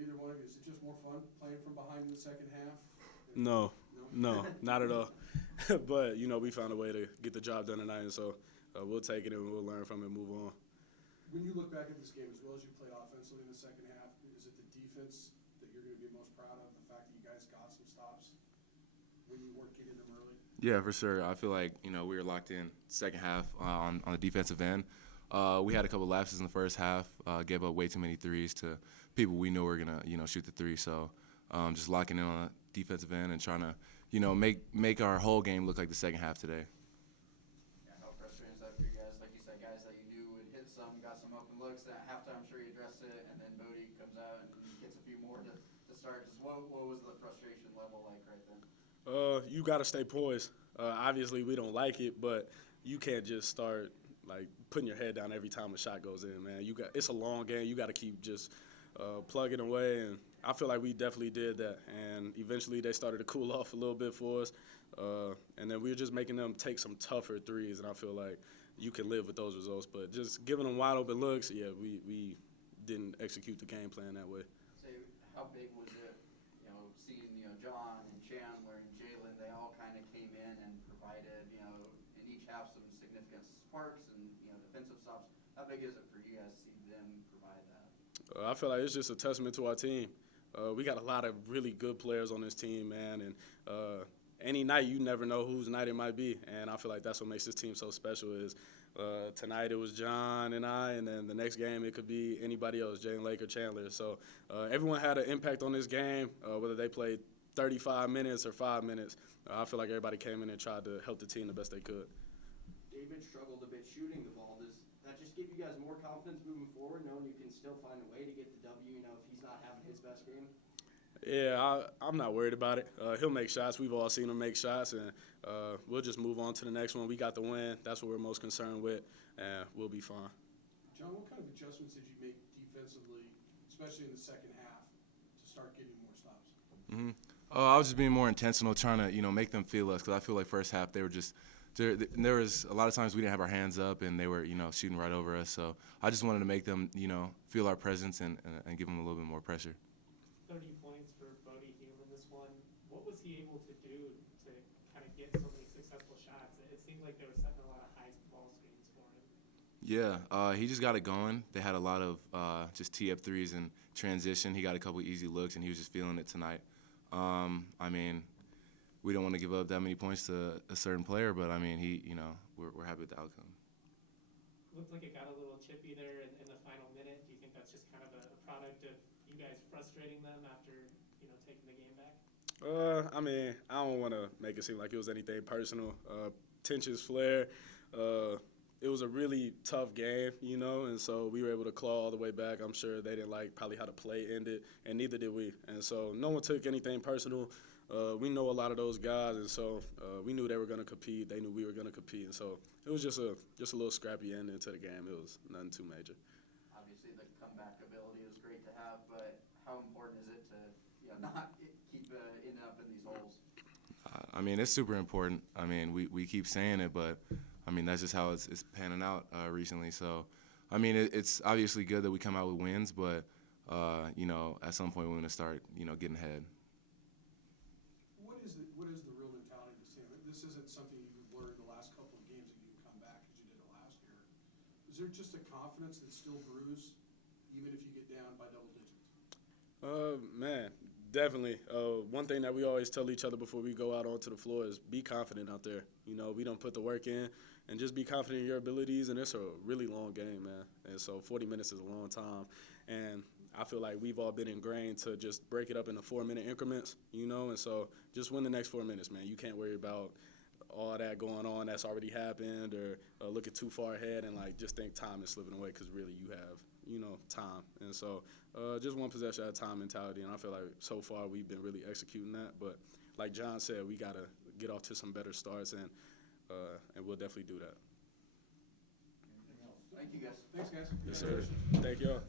either one of you, is it just more fun playing from behind in the second half? No, No? no, not at all. But, we found a way to get the job done tonight, and so we'll take it and we'll learn from it and move on. When you look back at this game, as well as you played offensively in the second half, is it the defense that you're going to be most proud of, the fact that you guys got some stops when you weren't getting them early? Yeah, for sure. I feel like, we were locked in second half on the defensive end. We had a couple lapses in the first half, gave up way too many threes to people we knew were going to, shoot the three. So just locking in on the defensive end and trying to, make our whole game look like the second half today. Yeah, how frustrating is that for you guys? Like you said, guys that you knew would hit some, got some open looks. At halftime, I'm sure you addressed it, and then Bodie comes out and gets a few more to start. Just what was the frustration level like right then? You got to stay poised. Obviously, we don't like it, but you can't just start putting your head down every time a shot goes in, man. It's a long game. You got to keep just plugging away, and I feel like we definitely did that. And eventually, they started to cool off a little bit for us, and then we were just making them take some tougher threes. And I feel like you can live with those results, but just giving them wide open looks, yeah, we didn't execute the game plan that way. Say, how big was it, seeing, John and Chandler and Jalen, they all kind of came in and provided, in each half some significant sparks and, defensive stops. How big is it for you guys to see them provide that? I feel like it's just a testament to our team. We got a lot of really good players on this team, man, and any night you never know whose night it might be, and I feel like that's what makes this team so special is tonight it was John and I, and then the next game it could be anybody else, Jalen Lake or Chandler. So everyone had an impact on this game, whether they played 35 minutes or 5 minutes. I feel like everybody came in and tried to help the team the best they could. David struggled a bit shooting the ball. Does that just give you guys more confidence moving forward, knowing you can still find a way to get the W, if he's not having his best game? Yeah, I'm not worried about it. He'll make shots. We've all seen him make shots, and we'll just move on to the next one. We got the win. That's what we're most concerned with, and we'll be fine. John, what kind of adjustments did you make defensively, especially in the second half, to start getting more stops? I was just being more intentional, trying to, make them feel us, because I feel like first half they were just there was a lot of times we didn't have our hands up and they were, shooting right over us. So I just wanted to make them, feel our presence and give them a little bit more pressure. 30 points for Bodie Hume in this one. What was he able to do to kind of get so many successful shots? It seemed like they were setting a lot of high ball screens for him. Yeah, he just got it going. They had a lot of just tee-up threes and transition. He got a couple easy looks, and he was just feeling it tonight. We don't want to give up that many points to a certain player, but, we're happy with the outcome. Looked like it got a little chippy there in the final minute. Do you think that's just kind of a product of you guys frustrating them after, taking the game back? I don't want to make it seem like it was anything personal. Tensions flare. It was a really tough game, and so we were able to claw all the way back. I'm sure they didn't like probably how the play ended, and neither did we. And so no one took anything personal. We know a lot of those guys, and so we knew they were going to compete. They knew we were going to compete, and so it was just a little scrappy ending to the game. It was nothing too major. Obviously, the comeback ability is great to have, but how important is it to not keep ending up in these holes? It's super important. We keep saying it, but that's just how it's panning out recently. So, it's obviously good that we come out with wins, but at some point we're going to start getting ahead. What is the real mentality of this team? This isn't something you've learned the last couple of games that you can come back as you did it last year. Is there just a confidence that still brews even if you get down by double digits? Man, definitely. One thing that we always tell each other before we go out onto the floor is be confident out there. We don't put the work in, and just be confident in your abilities, and it's a really long game, man. And so 40 minutes is a long time, and I feel like we've all been ingrained to just break it up into 4-minute increments, and so just win the next 4 minutes, man. You can't worry about all that going on that's already happened or looking too far ahead and, just think time is slipping away because really you have, time. And so just one possession at a time mentality, and I feel like so far we've been really executing that. But like John said, we got to get off to some better starts, and we'll definitely do that. Thank you, guys. Thanks, guys. Yes, sir. Thank y'all.